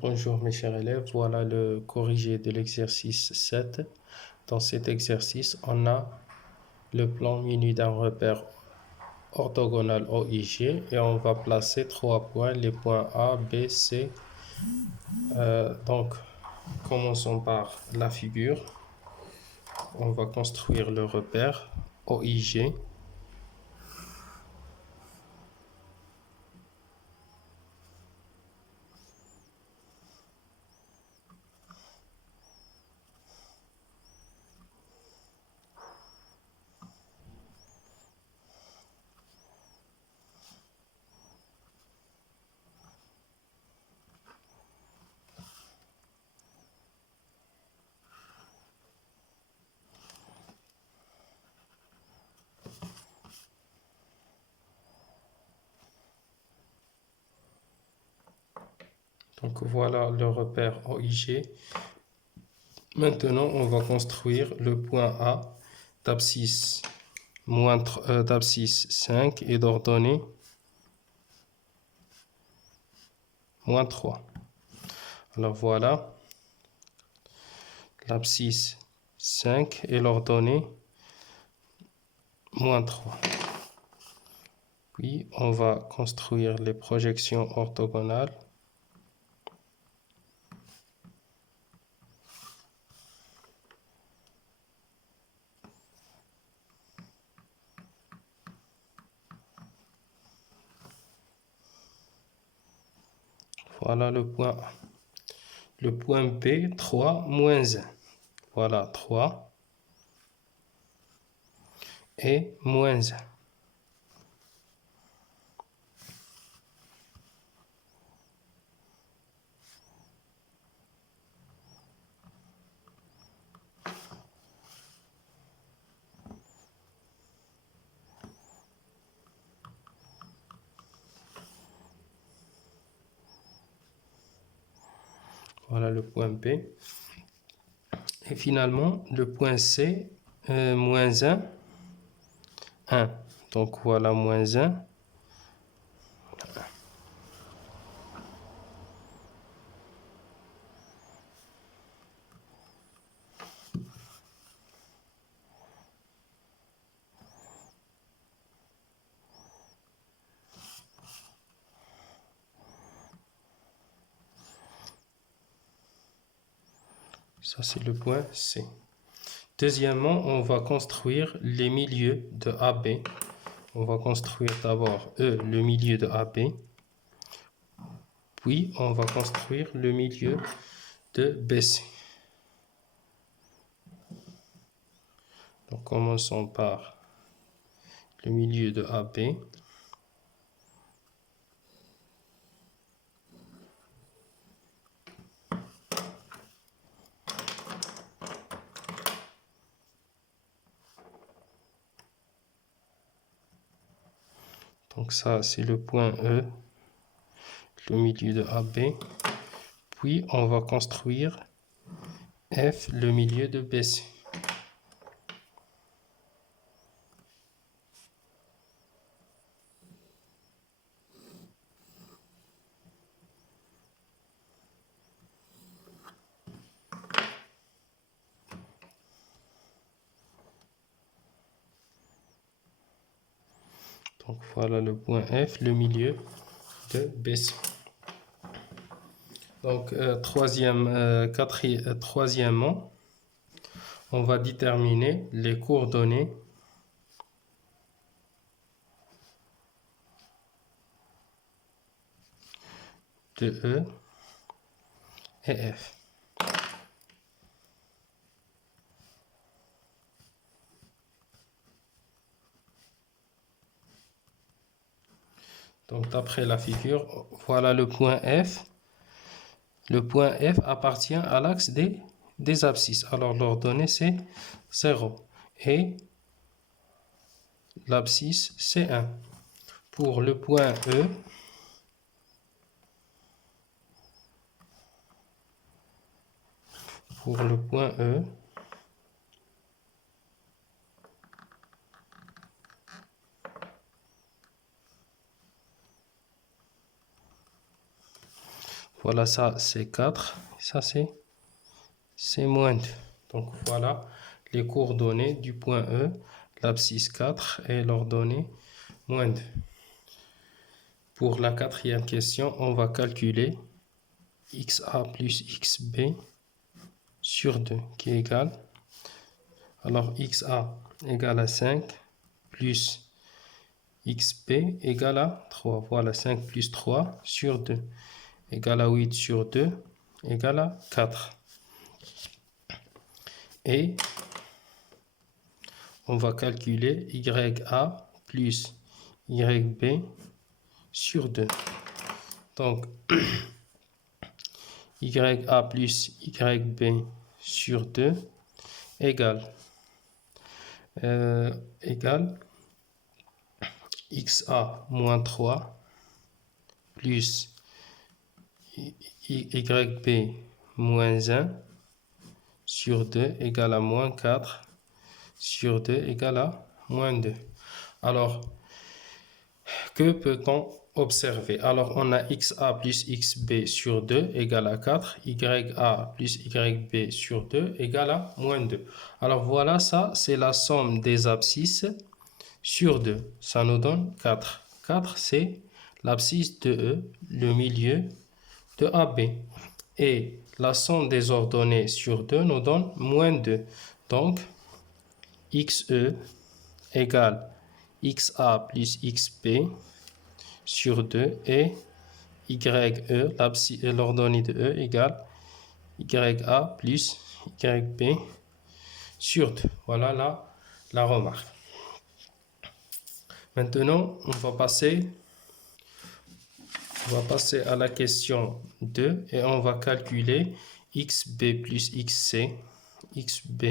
Bonjour mes chers élèves, voilà le corrigé de l'exercice 7. Dans cet exercice, on a le plan menu d'un repère orthogonal OIG et on va placer 3 points, les points A, B, C. Donc, commençons par la figure. On va construire le repère OIG. Donc voilà le repère OIG. Maintenant, on va construire le point A d'abscisse d'abscisse 5 et d'ordonnée moins 3. Alors voilà, l'abscisse 5 et l'ordonnée moins 3. Puis on va construire les projections orthogonales. Voilà le point A. Le point B, 3 moins 1. Voilà, 3 et moins 1. Voilà le point B. Et finalement, le point C, moins 1, 1. Donc voilà, moins 1. Ça, c'est le point C. Deuxièmement, on va construire les milieux de AB. On va construire d'abord E, le milieu de AB. Puis, on va construire le milieu de BC. Donc, commençons par le milieu de AB. Donc ça, c'est le point E, le milieu de AB. Puis, on va construire F, le milieu de BC. Donc voilà le point F, le milieu de BC. Donc troisièmement, on va déterminer les coordonnées de E et F. Donc d'après la figure, voilà le point F. Le point F appartient à l'axe des abscisses. Alors l'ordonnée c'est 0 et l'abscisse c'est 1. Pour le point E, Voilà, ça c'est 4. Ça c'est moins 2. Donc voilà les coordonnées du point E, l'abscisse 4 et l'ordonnée moins 2. Pour la quatrième question, on va calculer XA plus XB sur 2 qui est égal. Alors XA égale à 5 plus XB égale à 3. Voilà, 5 plus 3 sur 2 égale à 8 sur 2 égale à 4. Et on va calculer YA plus YB sur 2. Donc, YA plus YB sur 2 égale XA moins 3 plus YB moins 1 sur 2 égale à moins 4 sur 2 égale à moins 2. Alors, que peut-on observer? Alors, on a XA plus XB sur 2 égale à 4, YA plus YB sur 2 égale à moins 2. Alors, voilà, ça, c'est la somme des abscisses sur 2. Ça nous donne 4. 4, c'est l'abscisse de E, le milieu de AB. Et la somme des ordonnées sur 2 nous donne moins 2. Donc, XE égale XA plus XB sur 2 et YE, l'ordonnée de E égale YA plus YB sur 2. Voilà la remarque. Maintenant, on va passer à la question 2 et on va calculer XB plus XC. XB,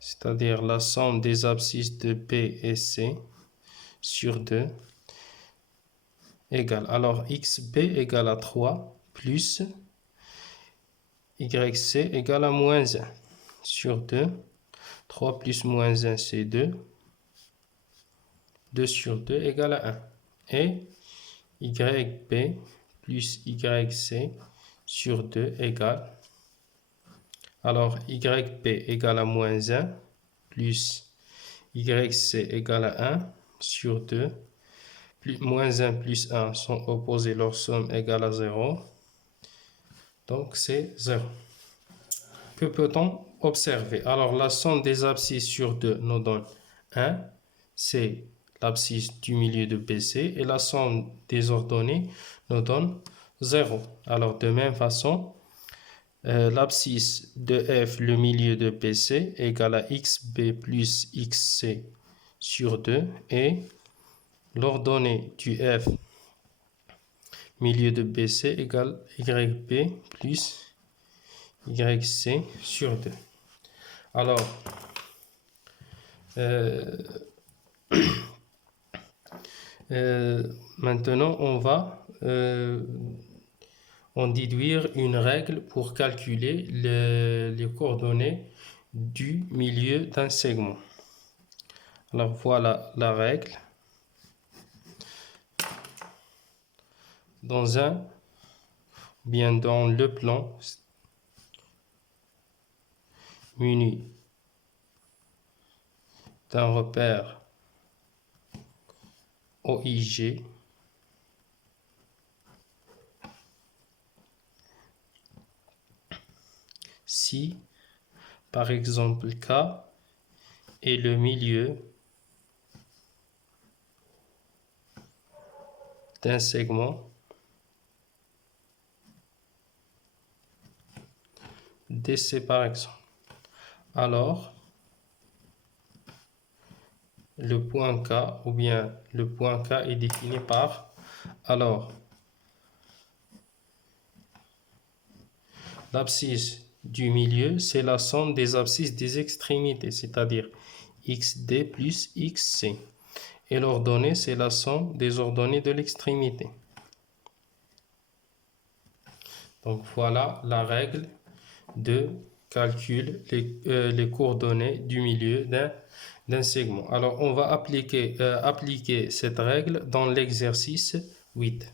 c'est-à-dire la somme des abscisses de B et C sur 2 égale. Alors, XB égale à 3 plus YC égale à moins 1 sur 2. 3 plus moins 1, c'est 2. 2 sur 2 égale à 1. Et YB plus YC sur 2 égale. Alors, YB égale à moins 1 plus YC égale à 1 sur 2. Moins 1 plus 1 sont opposés, leur somme égale à 0. Donc, c'est 0. Que peut-on observer? Alors, la somme des abscisses sur 2 nous donne 1. C'est l'abscisse du milieu de BC. Et la somme des ordonnées nous donne 0. Alors, de même façon, l'abscisse de F, le milieu de BC, égale à XB plus XC sur 2. Et l'ordonnée du F, milieu de BC, égale YB plus YC sur 2. Alors, maintenant, on va en déduire une règle pour calculer les coordonnées du milieu d'un segment. Alors, voilà la règle. Dans le plan muni d'un repère OIG, si par exemple K est le milieu d'un segment DC par exemple, alors le point K ou bien le point K est défini par, alors l'abscisse du milieu, c'est la somme des abscisses des extrémités, c'est-à-dire XD plus XC. Et l'ordonnée, c'est la somme des ordonnées de l'extrémité. Donc voilà la règle de calcul les coordonnées du milieu d'un segment. Alors on va appliquer cette règle dans l'exercice 8.